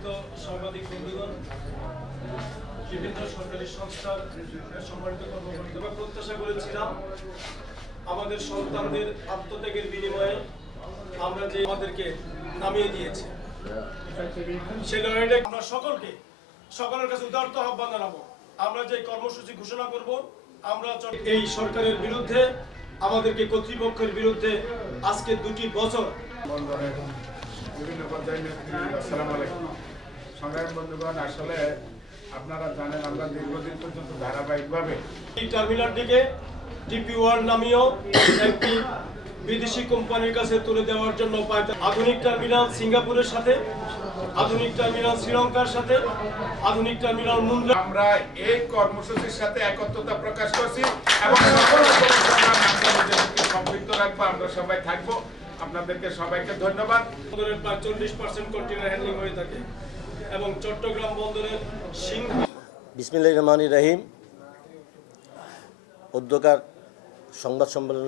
সম্মানিত সাংবাদিক বন্ধুগণ, বিভিন্ন সরকারি সংস্থার সম্মানিত কর্মকর্তা, আমরা প্রত্যাশা করেছিলাম আমাদের সন্তানদের আত্মত্যাগের বিনিময়ে আমরা যে আমাদেরকে নামিয়ে দিয়েছে সেই লড়াইটা আমরা সকলের কাছে উদারত আহ্বান জানাবো। আমরা যে কর্মসূচি ঘোষণা করব, আমরা এই সরকারের বিরুদ্ধে, আমাদেরকে কর্তৃপক্ষের বিরুদ্ধে আজকে 2 বছর বিভিন্ন পর্যায়ে আসসালামু আলাইকুম সংগ্রামী বন্ধুগণ, আসলে আপনারা জানেন আমরা দীর্ঘদিন পর্যন্ত ধারাবাহিকভাবে এই টার্মিনালটিকে ডিপি ওয়ার্ল্ড নামীয় একটি বিদেশি কোম্পানির কাছে তুলে দেওয়ার জন্য আধুনিক টার্মিনাল সিঙ্গাপুরের সাথে, আধুনিক টার্মিনাল শ্রীলঙ্কার সাথে, আধুনিক টার্মিনাল মুন্দ্রা। আমরা এই কর্মসূচির সাথে একত্রতা প্রকাশ করছি এবং সকল সম্পৃক্ত রাখবো, আমরা সবাই থাকবো। আপনাদেরকে সবাইকে ধন্যবাদ। বন্দরের প্রায় 40% কন্টেইনার হ্যান্ডলিং হয়ে থাকে এবং চট্টগ্রাম বন্দরের বিসমিল্লাহির রহমানির রহিম। উদ্যোগার সংবাদ সম্মেলন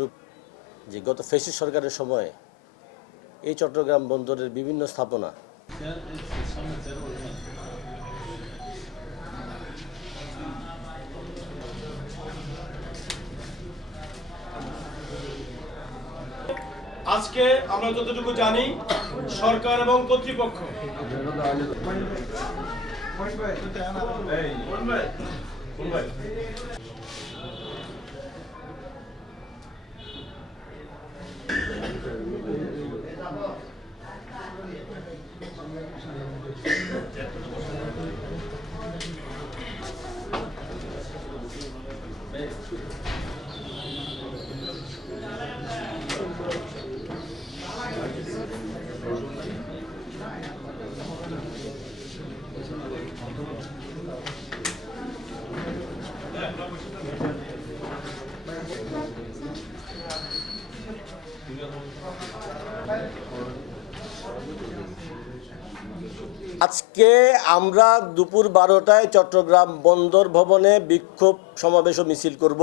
যে গত ফ্যাসিস্ট সরকারের সময়ে এই চট্টগ্রাম বন্দরের বিভিন্ন স্থাপনা আজকে আমরা যতটুকু জানি সরকার এবং কর্তৃপক্ষ আজকে আমরা দুপুর 12টায় চট্টগ্রাম বন্দর ভবনে বিক্ষোভ সমাবেশ ও মিছিল করব।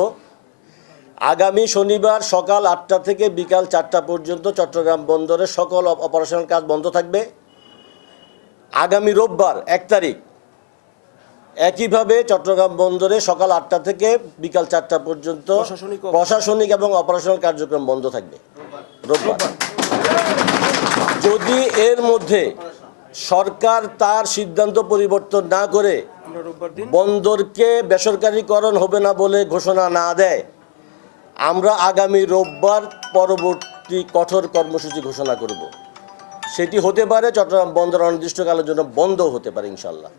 আগামী শনিবার সকাল 8টা থেকে বিকাল 4টা পর্যন্ত চট্টগ্রাম বন্দরের সকল অপারেশনাল কাজ বন্ধ থাকবে। আগামী রোববার 1 তারিখ একইভাবে চট্টগ্রাম বন্দরে সকাল 8টা থেকে বিকাল 4টা পর্যন্ত প্রশাসনিক এবং অপারেশনাল কার্যক্রম বন্ধ থাকবে রোববার। যদি এর মধ্যে সরকার তার সিদ্ধান্ত পরিবর্তন না করে বন্দরকে বেসরকারীকরণ হবে না বলে ঘোষণা না দেয়, আমরা আগামী রোববার পরবর্তী কঠোর কর্মসূচি ঘোষণা করব। সেটি হতে পারে চট্টগ্রাম বন্দর অনির্দিষ্টকালের জন্য বন্ধ হতে পারে ইনশাল্লাহ।